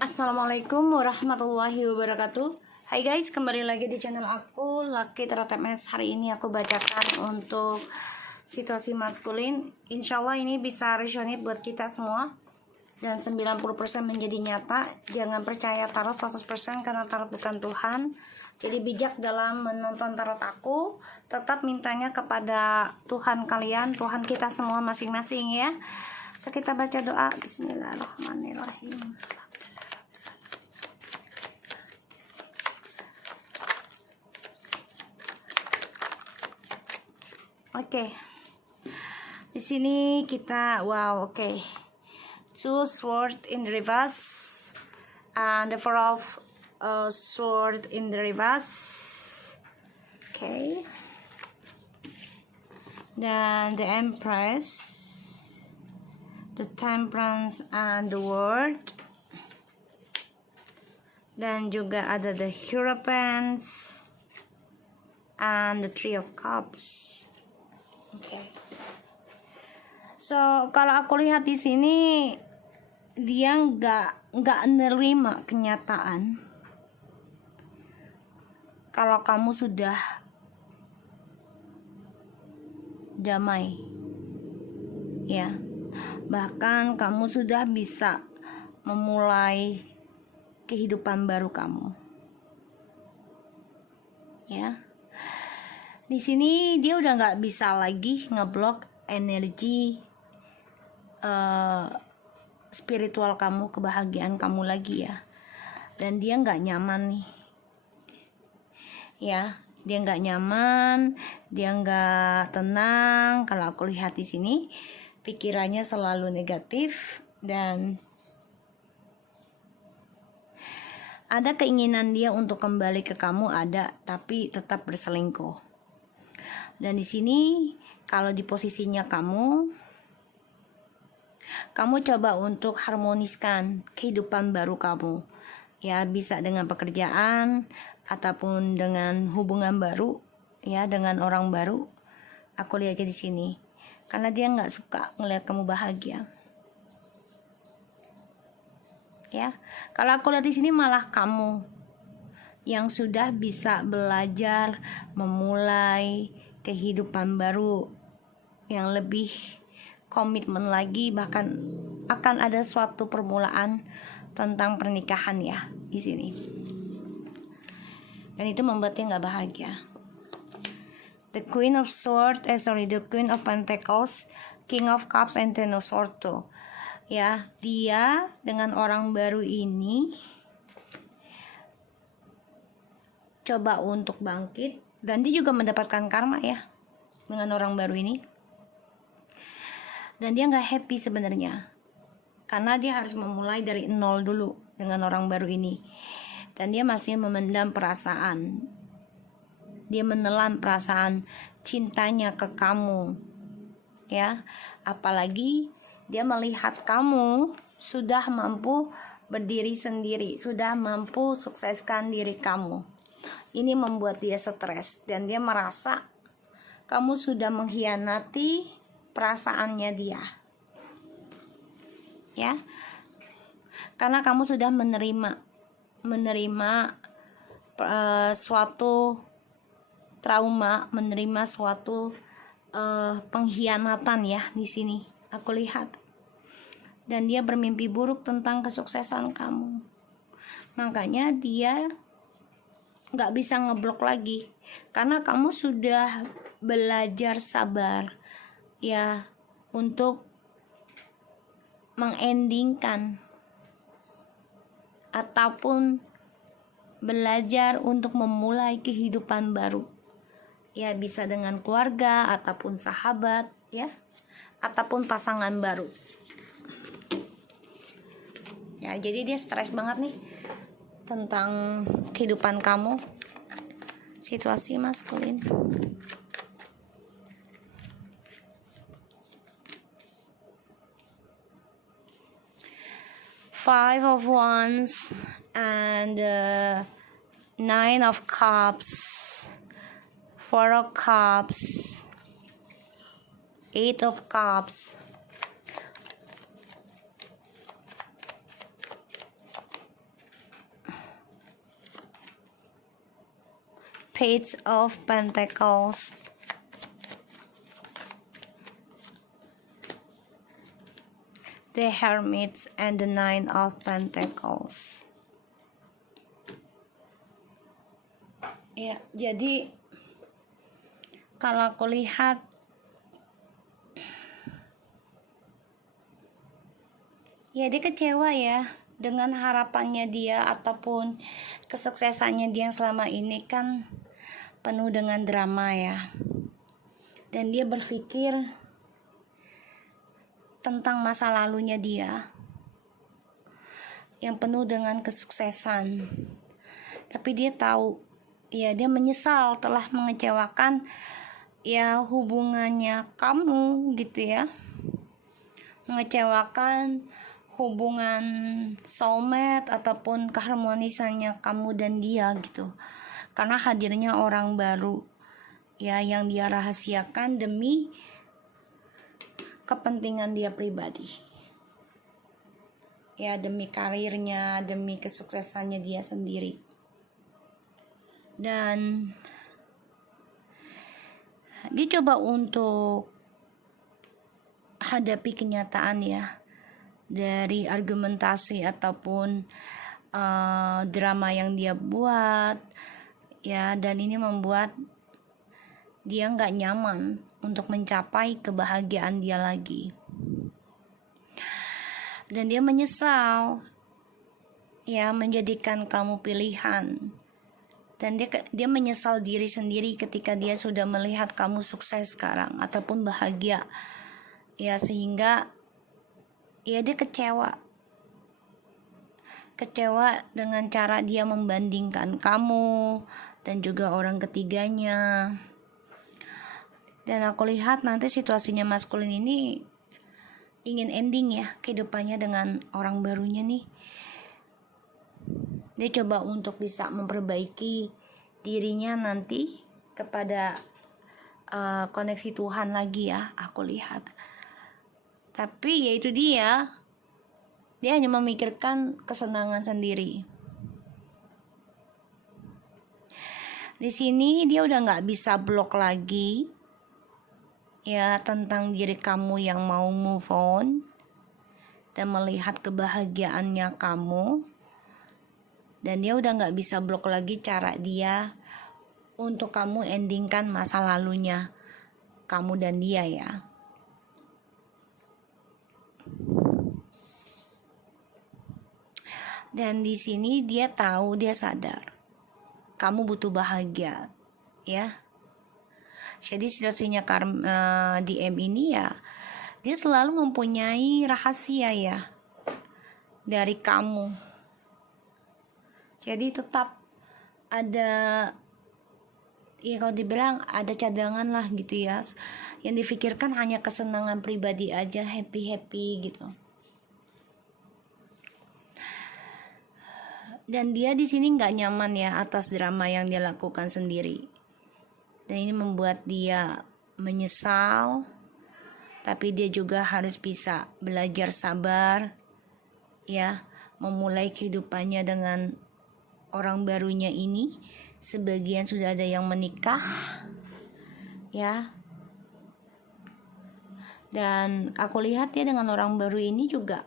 Assalamualaikum warahmatullahi wabarakatuh. Hai guys, kembali lagi di channel aku Lucky Tarot MS. Hari ini aku bacakan untuk situasi maskulin. Insya Allah ini bisa resonate buat kita semua, dan 90% menjadi nyata. Jangan percaya tarot 100% karena tarot bukan Tuhan. Jadi bijak dalam menonton tarot aku. Tetap mintanya kepada Tuhan kalian, Tuhan kita semua masing-masing ya. So kita baca doa. Bismillahirrahmanirrahim. Oke. Di sini kita oke. Two sword in the reverse and the four of sword in the reverse. Oke. Dan the Empress, the Temperance and the World. Dan juga ada the Hierophant and the Three of Cups. Oke. So kalau aku lihat di sini dia nggak nerima kenyataan kalau kamu sudah damai, ya. Bahkan kamu sudah bisa memulai kehidupan baru kamu, ya. Di sini dia udah nggak bisa lagi ngeblok energi spiritual kamu, kebahagiaan kamu lagi ya. Dan dia nggak nyaman nih, ya. Dia nggak nyaman, dia nggak tenang. Kalau aku lihat di sini, pikirannya selalu negatif dan ada keinginan dia untuk kembali ke kamu, ada, tapi tetap berselingkuh. Dan di sini kalau di posisinya kamu coba untuk harmoniskan kehidupan baru kamu. Ya, bisa dengan pekerjaan ataupun dengan hubungan baru, ya, dengan orang baru. Aku lihat di sini. Karena dia nggak suka ngelihat kamu bahagia. Ya. Kalau aku lihat di sini malah kamu yang sudah bisa belajar memulai kehidupan baru yang lebih komitmen lagi, bahkan akan ada suatu permulaan tentang pernikahan ya di sini. Dan itu membuat dia nggak bahagia. The Queen of Swords, the Queen of Pentacles, King of Cups, and Ten of Swords tuh. Ya, dia dengan orang baru ini coba untuk bangkit. Dan dia juga mendapatkan karma ya dengan orang baru ini. Dan dia nggak happy sebenarnya, karena dia harus memulai dari nol dulu dengan orang baru ini. Dan dia masih memendam perasaan. Dia menelan perasaan cintanya ke kamu, ya. Apalagi dia melihat kamu sudah mampu berdiri sendiri, sudah mampu sukseskan diri kamu. Ini membuat dia stres dan dia merasa kamu sudah mengkhianati perasaannya dia, ya. Karena kamu sudah menerima suatu trauma, menerima suatu pengkhianatan ya di sini. Aku lihat. Dan dia bermimpi buruk tentang kesuksesan kamu. Makanya dia nggak bisa ngeblok lagi, karena kamu sudah belajar sabar ya untuk mengendingkan ataupun belajar untuk memulai kehidupan baru, ya, bisa dengan keluarga ataupun sahabat, ya, ataupun pasangan baru, ya. Jadi dia stres banget nih tentang kehidupan kamu, situasi maskulin. Five of Wands and Nine of Cups, Four of Cups, Eight of Cups, Page of Pentacles, the Hermit, and the Nine of Pentacles. Ya, jadi kalau aku lihat ya dia kecewa ya dengan harapannya dia ataupun kesuksesannya dia yang selama ini kan penuh dengan drama ya. Dan dia berpikir tentang masa lalunya dia yang penuh dengan kesuksesan. Tapi dia tahu ya dia menyesal telah mengecewakan ya hubungannya kamu gitu ya. Mengecewakan hubungan soulmate ataupun keharmonisannya kamu dan dia gitu. Karena hadirnya orang baru ya yang dia rahasiakan demi kepentingan dia pribadi. Ya demi karirnya, demi kesuksesannya dia sendiri. Dan dia coba untuk hadapi kenyataan ya dari argumentasi ataupun drama yang dia buat ya, dan ini membuat dia nggak nyaman untuk mencapai kebahagiaan dia lagi. Dan dia menyesal ya menjadikan kamu pilihan. Dan dia menyesal diri sendiri ketika dia sudah melihat kamu sukses sekarang ataupun bahagia. Ya sehingga ya dia kecewa dengan cara dia membandingkan kamu dan juga orang ketiganya. Dan aku lihat nanti situasinya maskulin ini ingin ending ya kehidupannya dengan orang barunya nih. Dia coba untuk bisa memperbaiki dirinya nanti kepada koneksi Tuhan lagi ya, aku lihat. Tapi ya itu dia hanya memikirkan kesenangan sendiri. Di sini dia udah nggak bisa blok lagi ya tentang diri kamu yang mau move on dan melihat kebahagiaannya kamu. Dan dia udah gak bisa blok lagi cara dia untuk kamu endingkan masa lalunya kamu dan dia ya. Dan di sini dia tahu, dia sadar kamu butuh bahagia ya. Jadi situasinya DM ini ya dia selalu mempunyai rahasia ya dari kamu. Jadi tetap ada ya kalau dibilang ada cadangan lah gitu ya. Yang difikirkan hanya kesenangan pribadi aja, happy gitu. Dan dia di sini nggak nyaman ya atas drama yang dia lakukan sendiri. Dan ini membuat dia menyesal. Tapi dia juga harus bisa belajar sabar ya, memulai kehidupannya dengan orang barunya ini. Sebagian sudah ada yang menikah ya. Dan aku lihat ya dengan orang baru ini juga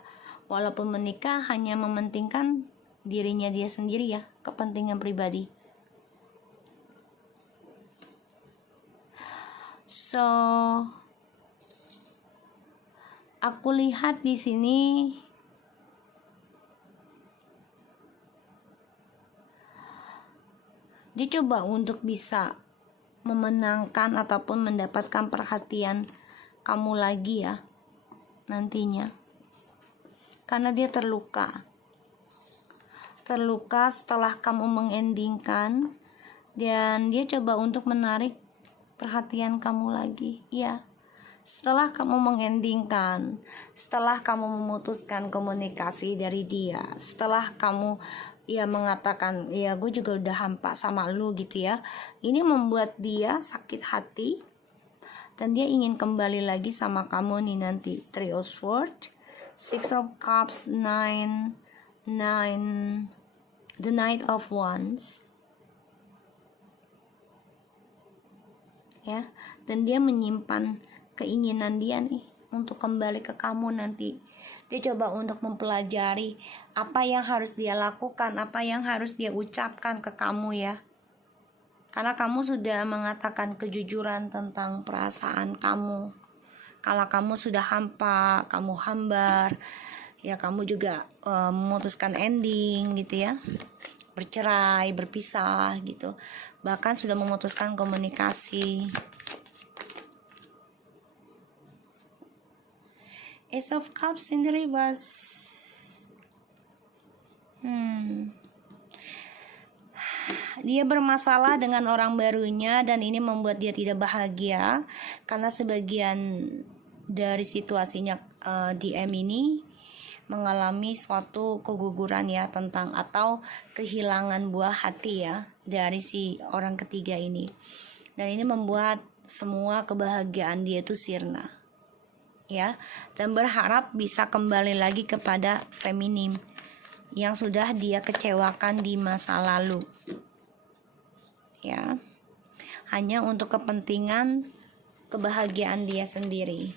walaupun menikah hanya mementingkan dirinya dia sendiri ya, kepentingan pribadi. So aku lihat di sini dia coba untuk bisa memenangkan ataupun mendapatkan perhatian kamu lagi ya nantinya. Karena dia terluka setelah kamu mengendingkan. Dan dia coba untuk menarik perhatian kamu lagi ya. Setelah kamu mengendingkan, setelah kamu memutuskan komunikasi dari dia, setelah kamu ya mengatakan ya gue juga udah hampa sama lu gitu ya, ini membuat dia sakit hati dan dia ingin kembali lagi sama kamu nih nanti. Three of Swords, Six of Cups, Nine, the Knight of Wands. ya. Dan dia menyimpan keinginan dia nih untuk kembali ke kamu nanti. Dia coba untuk mempelajari apa yang harus dia lakukan, apa yang harus dia ucapkan ke kamu ya. Karena kamu sudah mengatakan kejujuran tentang perasaan kamu. Kalau kamu sudah hampa, kamu hambar, ya kamu juga memutuskan ending gitu ya. Bercerai, berpisah gitu. Bahkan sudah memutuskan komunikasi. Ace of Cups in the reverse. Dia bermasalah dengan orang barunya dan ini membuat dia tidak bahagia karena sebagian dari situasinya DM ini mengalami suatu keguguran ya tentang atau kehilangan buah hati ya dari si orang ketiga ini. Dan ini membuat semua kebahagiaan dia itu sirna. Ya, dan berharap bisa kembali lagi kepada feminim yang sudah dia kecewakan di masa lalu. Ya. Hanya untuk kepentingan kebahagiaan dia sendiri.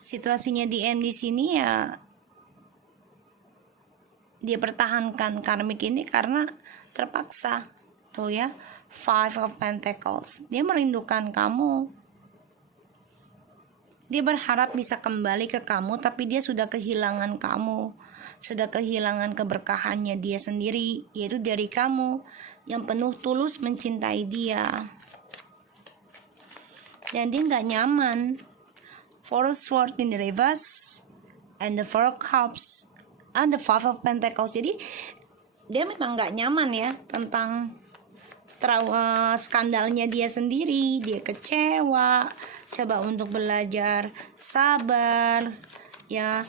Situasinya DM di sini ya dia pertahankan karmik ini karena terpaksa. Tuh ya, Five of Pentacles. Dia merindukan kamu. Dia berharap bisa kembali ke kamu, tapi dia sudah kehilangan kamu. Sudah kehilangan keberkahannya dia sendiri, yaitu dari kamu yang penuh tulus mencintai dia. Dan dia gak nyaman. Four of Swords in the reverse, and the Four of Cups, and the Five of Pentacles. Jadi dia memang gak nyaman ya tentang skandalnya dia sendiri. Dia kecewa. Coba untuk belajar sabar ya,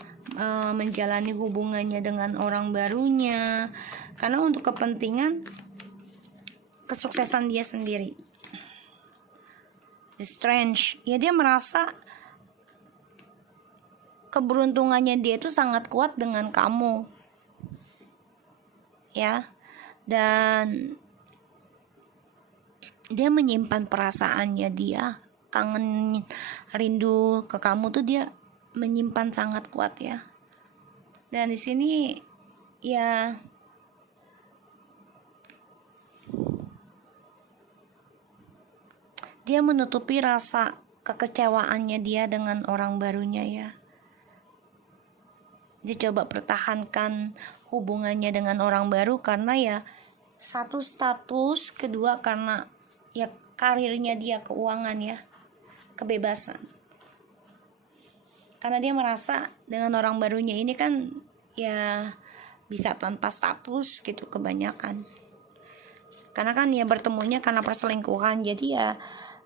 menjalani hubungannya dengan orang barunya karena untuk kepentingan kesuksesan dia sendiri. The Strange ya, dia merasa keberuntungannya dia itu sangat kuat dengan kamu ya, dan dia menyimpan perasaannya, dia kangen rindu ke kamu tuh dia menyimpan sangat kuat ya. Dan di sini ya dia menutupi rasa kekecewaannya dia dengan orang barunya ya. Dia coba pertahankan hubungannya dengan orang baru karena ya satu status, kedua karena ya karirnya dia, keuangan ya, kebebasan. Karena dia merasa dengan orang barunya ini kan ya bisa tanpa status gitu kebanyakan. Karena kan ya bertemunya karena perselingkuhan, jadi ya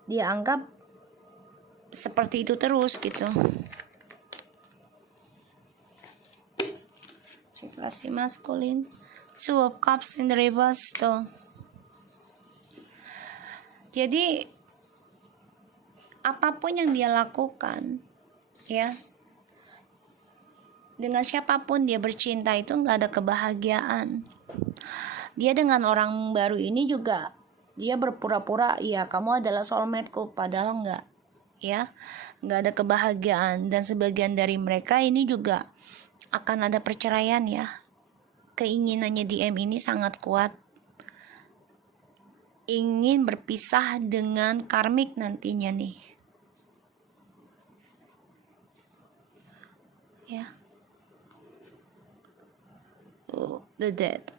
dia anggap seperti itu terus gitu. Situasi maskulin, Two of Cups in the reverse tuh. Jadi apapun yang dia lakukan ya, dengan siapapun dia bercinta itu nggak ada kebahagiaan. Dia dengan orang baru ini juga dia berpura-pura ya kamu adalah soulmate-ku, padahal nggak ya, nggak ada kebahagiaan. Dan sebagian dari mereka ini juga akan ada perceraian ya. Keinginannya DM ini sangat kuat, ingin berpisah dengan karmik nantinya nih ya. The Death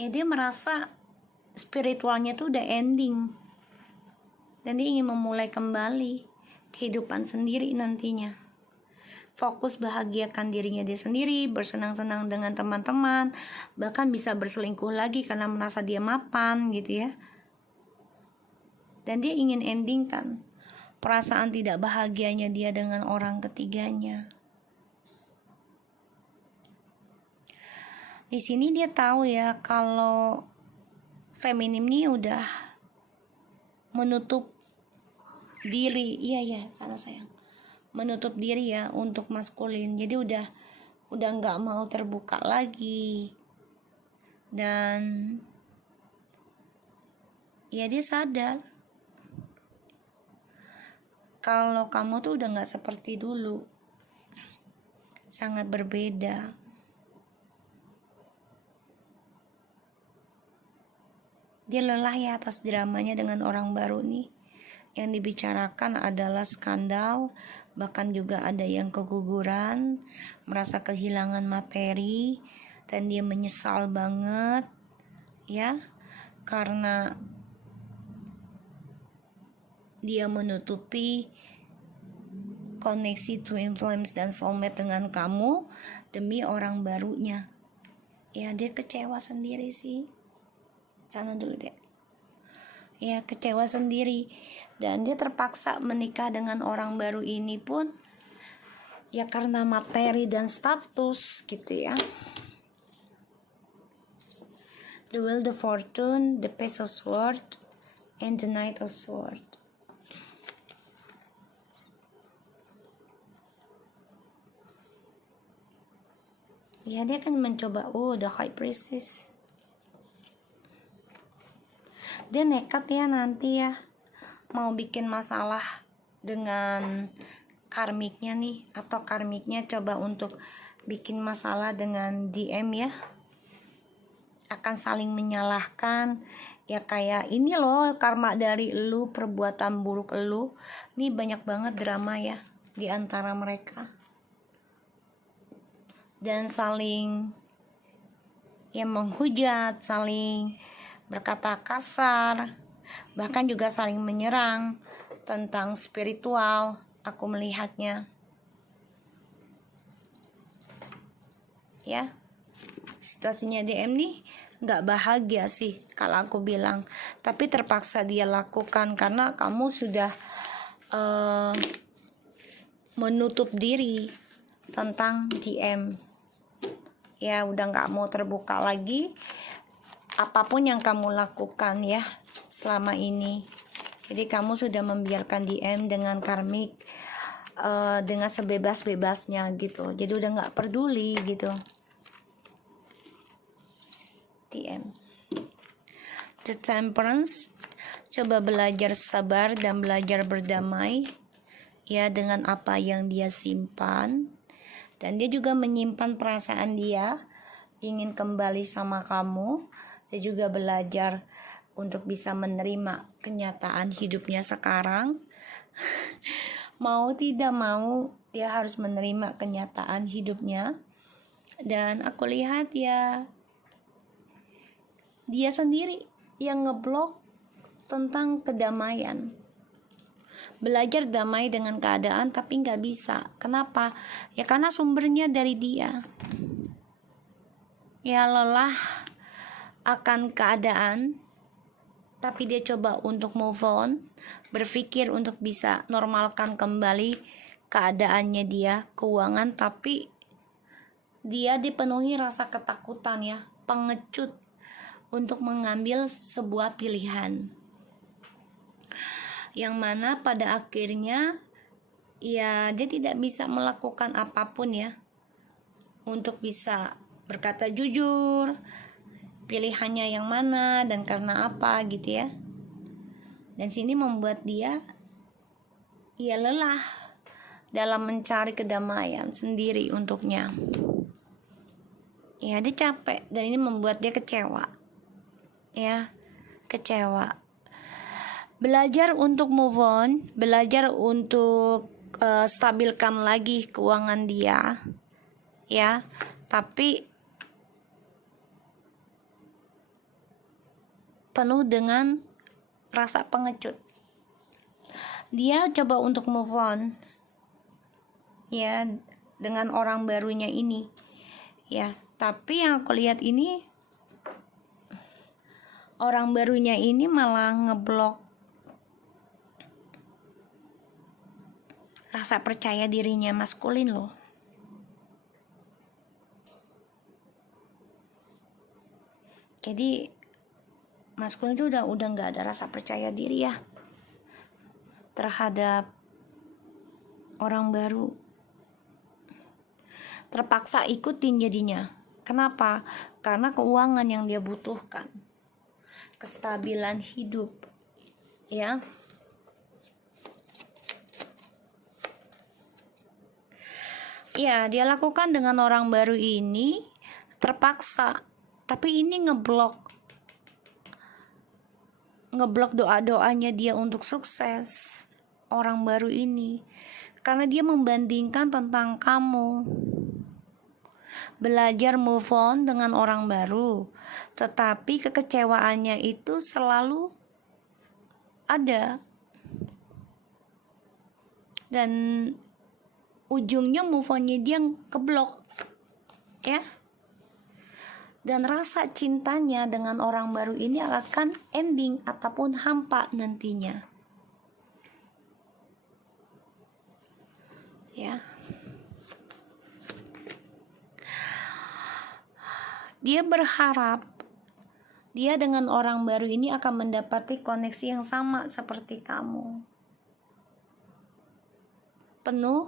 ya, dia merasa spiritualnya tuh udah ending dan dia ingin memulai kembali kehidupan sendiri nantinya. Fokus bahagiakan dirinya dia sendiri, bersenang-senang dengan teman-teman, bahkan bisa berselingkuh lagi karena merasa dia mapan gitu ya. Dan dia ingin endingkan perasaan tidak bahagianya dia dengan orang ketiganya. Di sini dia tahu ya kalau feminim ini udah menutup diri. Iya salah sayang, menutup diri ya untuk maskulin. Jadi udah nggak mau terbuka lagi. Dan ya dia sadar kalau kamu tuh udah gak seperti dulu, sangat berbeda. Dia lelah ya atas dramanya dengan orang baru nih. Yang dibicarakan adalah skandal, bahkan juga ada yang keguguran, merasa kehilangan materi, dan dia menyesal banget ya, karena dia menutupi koneksi twin flames dan soulmate dengan kamu demi orang barunya. Ya dia kecewa sendiri sih. Sana dulu deh. Ya kecewa sendiri, dan dia terpaksa menikah dengan orang baru ini pun ya karena materi dan status gitu ya. The Wheel of Fortune, the Page of Swords, and the Knight of Swords. Ya dia akan mencoba. The High Priestess. Dia nekat ya nanti ya, mau bikin masalah dengan karmiknya nih, atau karmiknya coba untuk bikin masalah dengan DM ya, akan saling menyalahkan ya, kayak ini loh karma dari elu, perbuatan buruk elu. Ini banyak banget drama ya di antara mereka, dan saling ya menghujat, saling berkata kasar, bahkan juga saling menyerang tentang spiritual. Aku melihatnya ya, situasinya DM nih nggak bahagia sih kalau aku bilang, tapi terpaksa dia lakukan karena kamu sudah menutup diri tentang DM ya, udah nggak mau terbuka lagi apapun yang kamu lakukan ya selama ini. Jadi kamu sudah membiarkan DM dengan karmik dengan sebebas-bebasnya gitu. Jadi udah nggak peduli gitu. DM. The Temperance, coba belajar sabar dan belajar berdamai ya dengan apa yang dia simpan, dan dia juga menyimpan perasaan dia ingin kembali sama kamu. Dia juga belajar untuk bisa menerima kenyataan hidupnya sekarang. Mau tidak mau dia harus menerima kenyataan hidupnya, dan aku lihat ya dia sendiri yang ngeblok tentang kedamaian. Belajar damai dengan keadaan tapi gak bisa. Kenapa? Ya karena sumbernya dari dia. Ya lelah akan keadaan, tapi dia coba untuk move on, berpikir untuk bisa normalkan kembali keadaannya dia, keuangan, tapi dia dipenuhi rasa ketakutan ya, pengecut untuk mengambil sebuah pilihan, yang mana pada akhirnya ya dia tidak bisa melakukan apapun ya untuk bisa berkata jujur pilihannya yang mana dan karena apa gitu ya. Dan sini membuat dia ya lelah dalam mencari kedamaian sendiri untuknya. Ya dia capek, dan ini membuat dia kecewa. Ya, kecewa. Belajar untuk move on, belajar untuk stabilkan lagi keuangan dia. Ya, tapi penuh dengan rasa pengecut. Dia coba untuk move on ya dengan orang barunya ini ya, tapi yang aku lihat ini orang barunya ini malah ngeblok rasa percaya dirinya maskulin loh. Jadi maskulin itu udah nggak ada rasa percaya diri ya terhadap orang baru, terpaksa ikutin jadinya Kenapa? Karena keuangan yang dia butuhkan, kestabilan hidup, ya. Ya, dia lakukan dengan orang baru ini terpaksa, tapi ini ngeblok doa-doanya dia untuk sukses orang baru ini, karena dia membandingkan tentang kamu. Belajar move on dengan orang baru, tetapi kekecewaannya itu selalu ada, dan ujungnya move onnya dia keblok, ya. Dan rasa cintanya dengan orang baru ini akan ending ataupun hampa nantinya, ya. Dia berharap dia dengan orang baru ini akan mendapati koneksi yang sama seperti kamu, penuh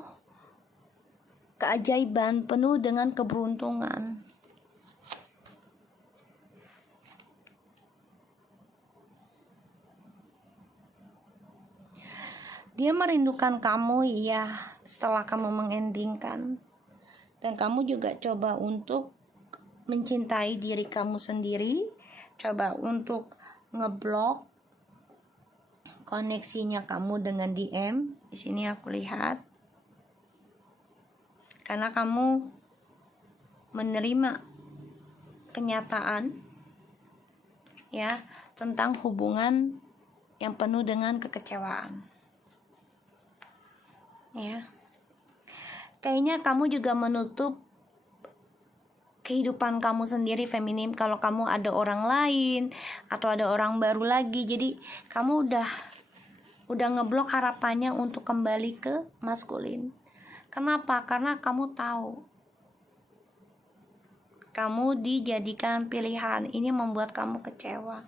keajaiban, penuh dengan keberuntungan. Dia merindukan kamu, ya, setelah kamu mengendingkan. Dan kamu juga coba untuk mencintai diri kamu sendiri, coba untuk ngeblok koneksinya kamu dengan DM. Di sini aku lihat, karena kamu menerima kenyataan, ya, tentang hubungan yang penuh dengan kekecewaan, ya. Kayaknya kamu juga menutup kehidupan kamu sendiri feminim kalau kamu ada orang lain atau ada orang baru lagi. Jadi kamu udah ngeblok harapannya untuk kembali ke maskulin. Kenapa? Karena kamu tahu kamu dijadikan pilihan. Ini membuat kamu kecewa,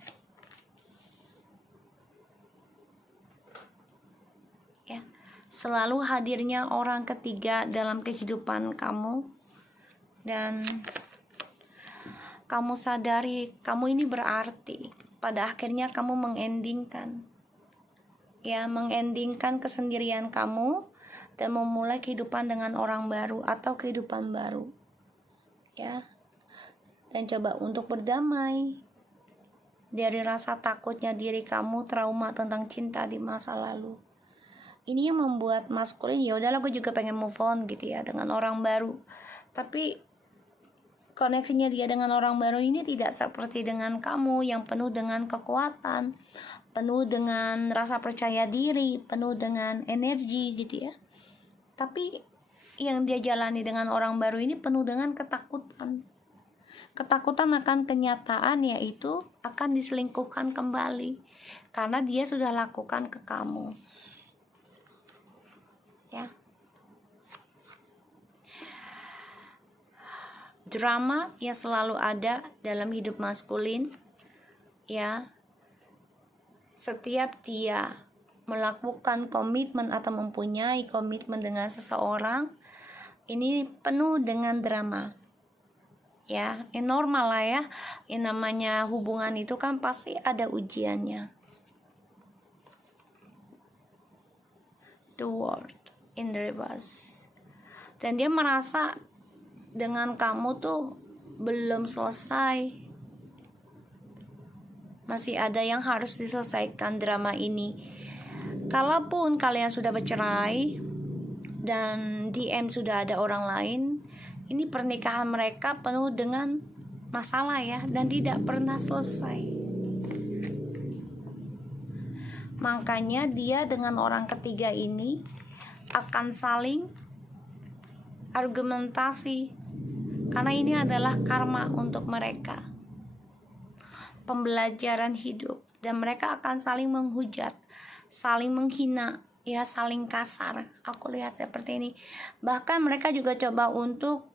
ya. Selalu hadirnya orang ketiga dalam kehidupan kamu, dan kamu sadari kamu ini berarti. Pada akhirnya kamu mengendingkan kesendirian kamu dan memulai kehidupan dengan orang baru atau kehidupan baru, ya. Dan coba untuk berdamai dari rasa takutnya diri kamu trauma tentang cinta di masa lalu. Ini yang membuat maskulin, ya udahlah, gue juga pengen move on gitu ya dengan orang baru. Tapi koneksinya dia dengan orang baru ini tidak seperti dengan kamu yang penuh dengan kekuatan, penuh dengan rasa percaya diri, penuh dengan energi gitu ya. Tapi yang dia jalani dengan orang baru ini penuh dengan ketakutan. Ketakutan akan kenyataan, yaitu akan diselingkuhkan kembali karena dia sudah lakukan ke kamu, ya. Drama yang selalu ada dalam hidup maskulin, ya. Setiap dia melakukan komitmen atau mempunyai komitmen dengan seseorang, ini penuh dengan drama, ya. Ini normal lah ya. Yang namanya hubungan itu kan pasti ada ujiannya. The world in the reverse. Dan dia merasa dengan kamu tuh belum selesai, masih ada yang harus diselesaikan drama ini. Kalaupun kalian sudah bercerai dan DM sudah ada orang lain, ini pernikahan mereka penuh dengan masalah ya, dan tidak pernah selesai. Makanya dia dengan orang ketiga ini akan saling argumentasi, karena ini adalah karma untuk mereka, pembelajaran hidup, dan mereka akan saling menghujat, saling menghina, ya, saling kasar. Aku lihat seperti ini. Bahkan mereka juga coba untuk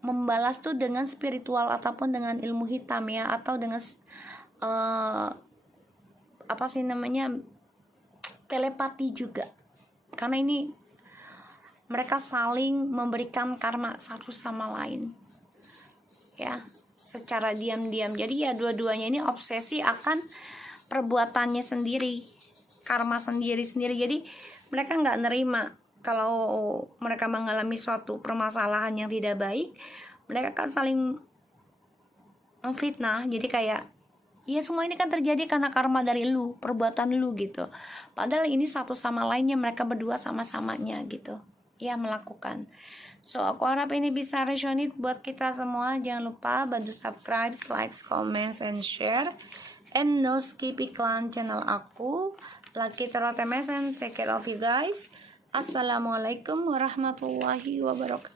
membalas tuh dengan spiritual ataupun dengan ilmu hitam, ya, atau dengan apa sih namanya, telepati juga. Karena ini mereka saling memberikan karma satu sama lain, ya, secara diam-diam. Jadi ya dua-duanya ini obsesi akan perbuatannya sendiri, karma sendiri-sendiri. Jadi mereka nggak nerima kalau mereka mengalami suatu permasalahan yang tidak baik, mereka akan saling memfitnah. Jadi kayak, ya semua ini kan terjadi karena karma dari lu, perbuatan lu gitu. Padahal ini satu sama lainnya, mereka berdua sama-samanya gitu, ya, melakukan. So aku harap ini bisa resonate buat kita semua. Jangan lupa bantu subscribe, like, comments, and share. And no skip iklan channel aku. Lucky Tarot MS and take care of you guys. Assalamualaikum warahmatullahi wabarakatuh.